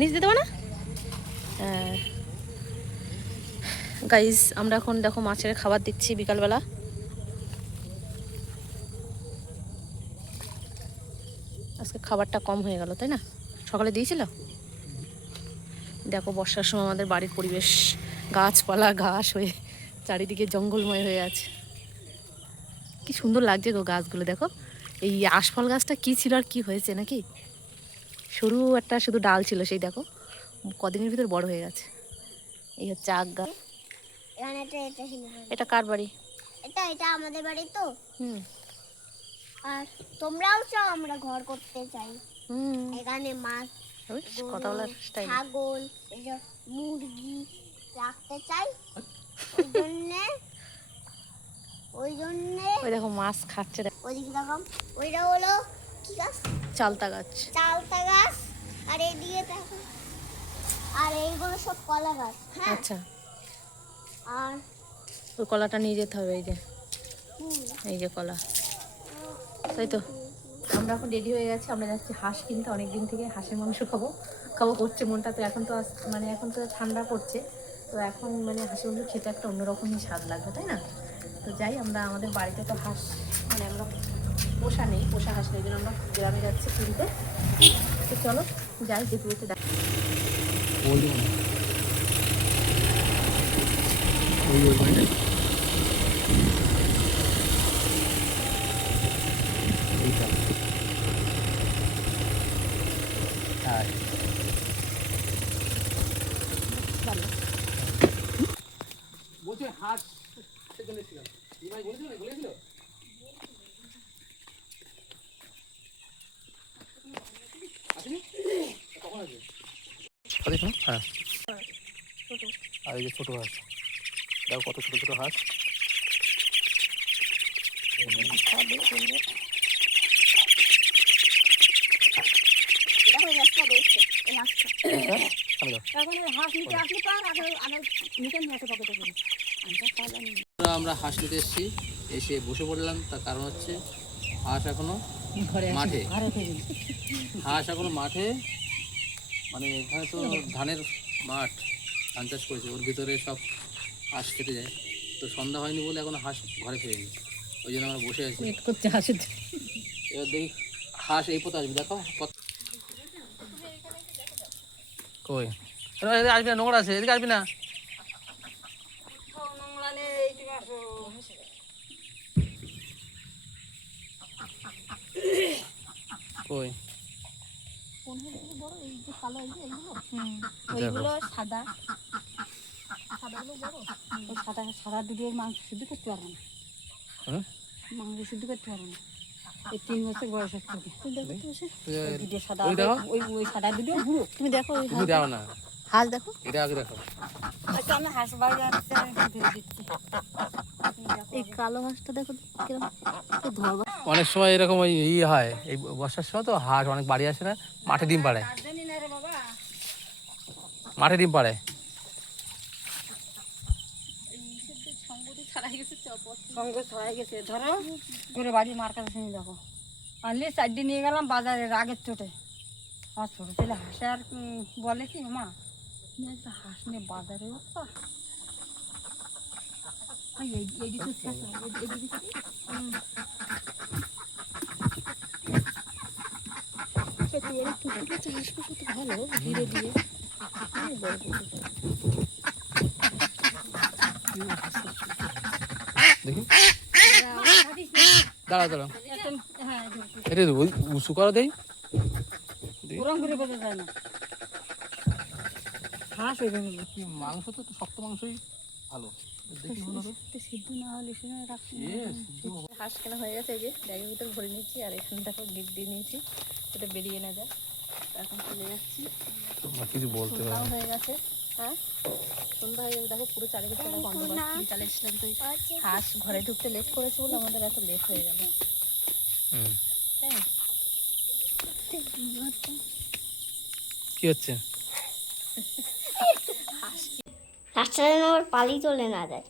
নিচ দিতে না? গাইজ আমরা এখন দেখো মাছের খাবার দিচ্ছি বিকালবেলা। আজকে খাবারটা কম হয়ে গেল, তাই না? সকালে দিয়েছিল? দেখো বর্ষার সময় আমাদের বাড়ির পরিবেশ, গাছপালা, ঘাস হয়ে চারিদিকে জঙ্গলময় হয়ে আছে। কি সুন্দর লাগছে গো গাছগুলো, দেখো। এই আশফল গাছটা কি ছিল আর কি হয়েছে নাকি? সরু একটা শুধু ডাল ছিল সেই দেখো কদিনের ভিতর বড় হয়ে গেছে। এই হচ্ছে আগ গাছ। এটা কার বাড়ি? এটা এটা আমাদের বাড়ি তো। হুম। আর তোমরাও চাও আমরা ঘর করতে চাই? হুম। এখানে মাছ ওই কথা বলার স্টাইল ছাগল মুরগি রাখতে চাই। ওই জন্যে ওই জন্যে ওই দেখো মাছ খাচ্ছে। ওই দেখো ওইটা হলো চালতা গাছ। চালতা গাছ আর এইদিকে দেখো আর এইগুলো সব কলা গাছ হ্যাঁ? আচ্ছা। আর ওই কলাটা নিয়ে যেতে হবে এই যে। এই যে কলা। তাই তো। আমরা এখন রেডি হয়ে গেছি আমরা যাচ্ছি হাঁস কিনতে অনেক দিন থেকে হাঁসের মাংস খাব। খাব করছে মনটা তো এখন তো মানে এখন তো ঠান্ডা পড়ছে। তো এখন মানে হাঁসের মাংস খেতে একটা অন্যরকমই স্বাদ লাগবে তাই না? তো যাই আমরা আমাদের বাড়িতে তো হাঁস মানে আমরা পোষা নেই, পোষা হাঁস নেই জন্য আমরা গ্রামে যাচ্ছি কিনতে। তো চলো, যাই যেতে দেখ বলছে, হাঁস সেখানে ছিলাম না বলেছিল আসেনি কখন আসবে আরে হ্যাঁ। আর এই যে ছোটো হাঁস। দেখো কত ছোটো ছোটো হাঁস। এখন আমরা হাঁস নিতে এসেছি। এসে বসে পড়লাম। তার কারণ হচ্ছে হাঁস এখনও মাঠে। হাঁস এখনও মাঠে। মানে এখানে তো ধানের মাঠ ধান চাষ করেছে ওর ভিতরে সব হাঁস খেতে যায়। তো সন্ধ্যা হয়নি বলে এখন হাঁস ঘরে ফেরেনি ওই জন্য আমরা বসে আছি। করছে হাঁসের এবার দেখি হাঁস এই পথে আসবে দেখো কত কই? এদিকে আসবি না নোংরা আছে এদিকে আসবি না। কই? ওইগুলো সাদা। ওই সাদা সাদা দুটো মাংস শুদ্ধ করতে পারব না। হ্যাঁ? মাংস শুদ্ধ করতে পারব না। এই তিন বছর বয়সের থেকে তুই- সাদা ওই ওই ওই সাদা দুটো বুড়ো তুমি দেখো ওই দাও না। হাঁস দেখো। এটা আগে দেখো আচ্ছা আমি হাঁস বাইরে আসতে ধরে দিচ্ছি। এই কালো হাঁসটা দেখো কীরকম ধরবা অনেক সময় এরকম ওই ই হয় এই বর্ষার সময় তো হাঁস অনেক বাড়ি আসে না মাঠে ডিম পাড়ে। মাঠে ডিম পাড়ে। সঙ্গ ছড়াই ধরো। করে বাড়ি মার কাছে শুনে দেখো। আনলে চারটে নিয়ে গেলাম বাজারে রাগের চোটে। আমার ছোটো ছেলে হাসে আর বলে কি মা তুমি একটা হাঁস নিয়ে বাজারে কি? ভালো ধীরে ধীরে। হ্যাঁ এটা ওই উঁচু করা দেই। ওরম করে বোঝা যায় না। হাঁস ওই জন্য কি মাংস তো শক্ত মাংসই ভালো। দেখি হলো তো। সিদ্ধ না হলে শুনে রাখছি। হাঁস কেনা হয়ে গেছে এই যে ব্যাগের ভিতরে ভরে নিয়েছি আর এখানে দেখো গিট দিয়ে নিয়েছি এটা বেরিয়ে না যায় এখন চলে যাচ্ছি। কিছু বলতে পারো। হয়ে গেছে হ্যাঁ? সন্ধ্যা হয়ে গেছে দেখো পুরো চারিদিকে চলে এসেছিলাম তো হাঁস ঘরে ঢুকতে লেট করেছে বলে আমাদের এত লেট হয়ে গেল। হুম। তাই না? কি হচ্ছে? হাঁসটা যেন আবার পালি চলে না যায়।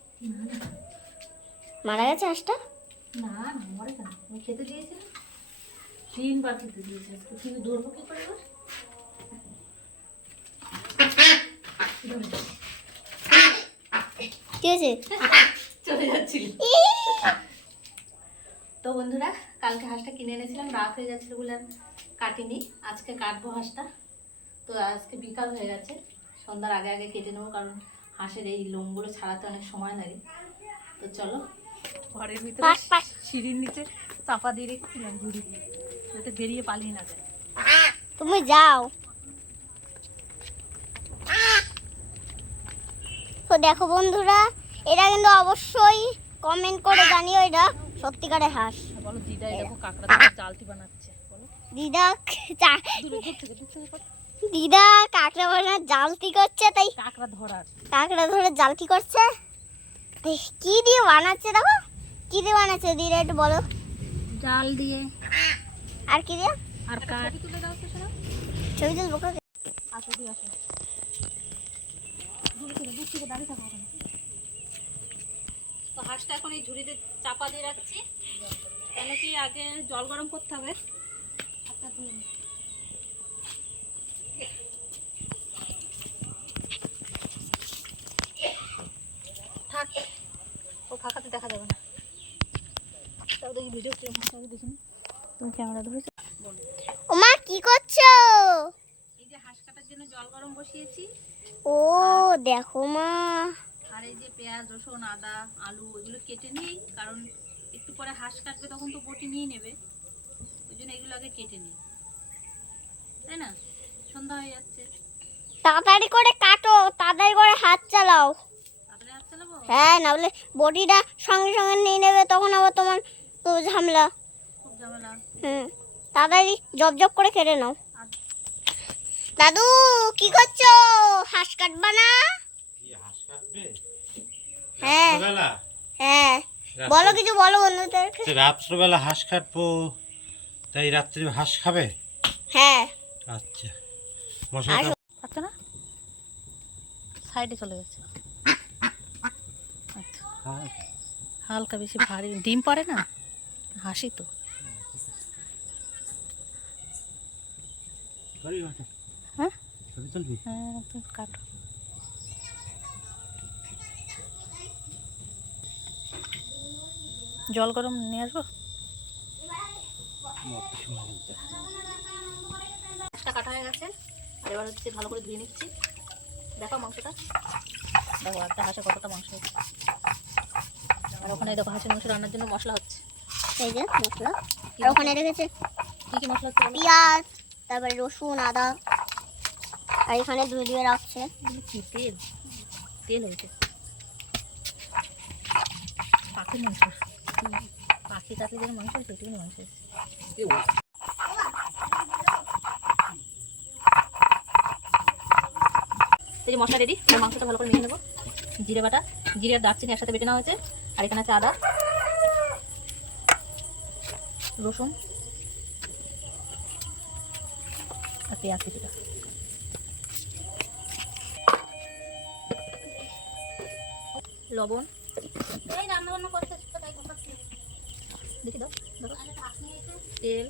মারা গেছে হাঁসটা না না মরে কেন খেতে দিয়েছিলাম তিনবার খেতে দিয়েছি কিন্তু ধরবো কি করে কি হয়েছে? চলে যাচ্ছিল। তো বন্ধুরা কালকে হাঁসটা কিনে এনেছিলাম রাত হয়ে যাচ্ছিল বলে আর কাটিনি। আজকে কাটবো হাঁসটা। তো আজকে বিকাল হয়ে গেছে। সন্ধ্যার আগে আগে কেটে নেব কারণ হাঁসের এই লোমগুলো ছাড়াতে অনেক সময় লাগে। তো চলো। ঘরের ভিতরে। সিঁড়ির নিচে চাপা দিয়ে রেখেছিলাম দিয়ে যাতে বেরিয়ে পালিয়ে না যায়। তুমি যাও। তো দেখো বন্ধুরা এটা কিন্তু অবশ্যই কমেন্ট করে জানিও এটা সত্যিকারের হাঁস। বলো দিদা এরকম কাঁকড়া দিয়ে জালতি বানাচ্ছে। বলো। দিদা চা- দিদা কাঁকড়া বানার জালতি করছে তাই? কাঁকড়া ধরার। কাঁকড়া ধরে জালতি করছে? বেশ, কি দিয়ে বানাচ্ছে দেখো? কি দিয়ে বানাচ্ছে দিদা একটু বলো। জাল দিয়ে। আর কি দিয়ে? আর কাঠ তুলে দাও ছবি তুলবো কাকে? আসো দিয়ে আসো। দূরে থেকে দূর থেকে দাঁড়িয়ে থাকো ওখানে। তো হাঁসটা এখন এই ঝুড়িতে চাপা দিয়ে রাখছি। কেন কি আগে জল গরম করতে হবে? হাতটা ধুয়ে নিই। থাক ও ফাঁকাতে দেখা যাবে না। তাও দেখি ভিডিও দেখিনি। তুমি ক্যামেরা ধরেছো? ও মা কি করছ? এই যে হাঁস কাটার জন্য জল গরম বসিয়েছি। ও দেখো মা। আর এই যে পেঁয়াজ রসুন আদা আলু এগুলো কেটে নিই কারণ একটু পরে হাঁস কাটবে তখন তো বটি নিয়ে নেবে। ওই জন্য এগুলো আগে কেটে নিই। তাই না? সন্ধ্যা হয়ে যাচ্ছে। তাড়াতাড়ি করে কাটো তাড়াতাড়ি করে হাত চালাও। হ্যাঁ না বলে বডিটা সঙ্গে সঙ্গে নিয়ে নেবে তখন আবার তোমার তো ঝামেলা। হুম তাড়াতাড়ি জব জব করে কেটে নাও। দাদু কি করছ? হাঁস কাটবা না? হ্যাঁ। হ্যাঁ। বলো কিছু বলো বন্ধুদেরকে তো রাত্রবেলা হাঁস কাটবো তাই রাত্রি হাঁস খাবে? হ্যাঁ। আচ্ছা মশলাটা না? সাইডে চলে গেছে। আচ্ছা। হালকা বেশি ভারী। ডিম পড়ে না? হাসি তো। হ্যাঁ? হ্যাঁ জল গরম নিয়ে আসব? কাটা হয়ে গেছে। এবার হচ্ছে ভালো করে ধুয়ে নিচ্ছি। দেখো মাংসটা। দেখো একটা হাঁসে কতটা মাংস হচ্ছে আর ওখানে দেখো হাঁসের মাংস রান্নার জন্য মশলা হচ্ছে। এই যে মশলা। আর ওখানে রেখেছে কী কী মশলা হচ্ছে পেঁয়াজ তারপরে রসুন আদা। আর এখানে ধুয়ে দিয়ে রাখছে। কি তেল? তেল হয়েছে। পাখির মাংস। পাখি যেন মাংস সেটুকুনি মাংস। এই যে মশলা রেডি মাংসটা ভালো করে মেখে নেব। জিরে বাটা জিরে আর দারচিনি একসাথে বেটে নেওয়া হয়েছে। আর এখানে আছে আদা রসুন আর পেঁয়াজ কিছুটা লবণ। দেখি দাও তেল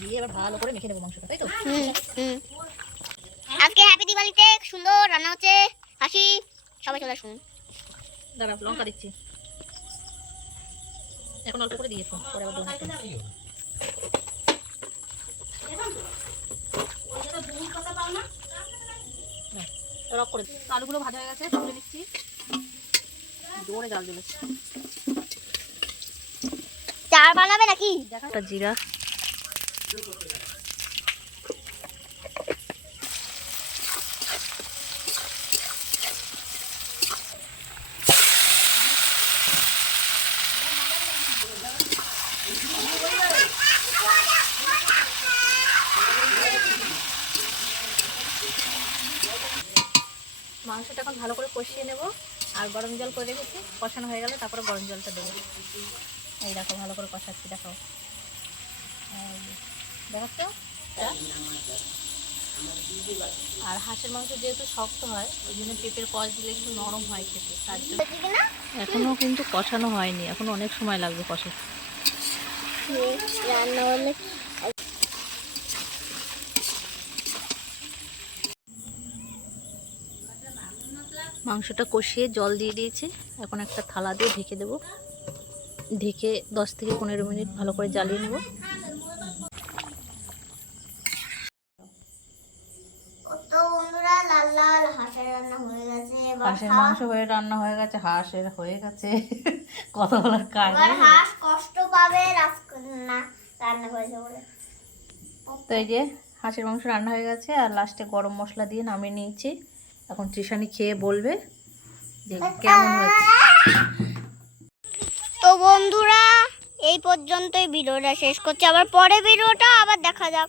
দিয়ে এবার ভালো করে মেখে নেব মাংসটা তাই তো? হুম হুম। আজকে হ্যাপি দিওয়ালিতে সুন্দর রান্না হচ্ছে। হাসি। সবাই চলে আসুন। দাঁড়া লঙ্কা দিচ্ছি। এখন অল্প করে দিয়েছ পরে আবার দোকান রক করে। আলুগুলো ভাজা হয়ে গেছে তুলে নিচ্ছি। জোরে জাল জ্বলেছে চার বানাবে নাকি? জিরা। মাংসটা এখন ভালো করে কষিয়ে নেব। আর গরম জল করে রেখেছি কষানো হয়ে গেলে তারপরে গরম জলটা দেবো। এই দেখো ভালো করে কষাচ্ছি দেখো। দেখাচ্ছ? আর হাঁসের মাংস যেহেতু শক্ত হয় ওই জন্য পেঁপের কষ দিলে একটু নরম হয় খেতে তার জন্য এখনও কিন্তু কষানো হয়নি এখন অনেক সময় লাগবে কষাতে। রান্না মাংসটা কষিয়ে জল দিয়ে দিয়েছি। এখন একটা থালা দিয়ে ঢেকে দেবো। ঢেকে দশ থেকে পনেরো মিনিট ভালো করে জ্বালিয়ে নেব। হাঁসের হয়ে মাংস হয়ে রান্না হয়ে গেছে হাঁসের হয়ে গেছে। কত বলার কাজ হাঁস কষ্ট পাবে রান্না রান্না করেছে বলে। তো এই যে হাঁসের মাংস রান্না হয়ে গেছে আর লাস্টে গরম মশলা দিয়ে নামিয়ে নিয়েছি। এখন তৃষানি খেয়ে বলবে যে কেমন হয়েছে। তো বন্ধুরা এই পর্যন্তই ভিডিওটা শেষ করছি। আবার পরে ভিডিওটা আবার দেখা যাক।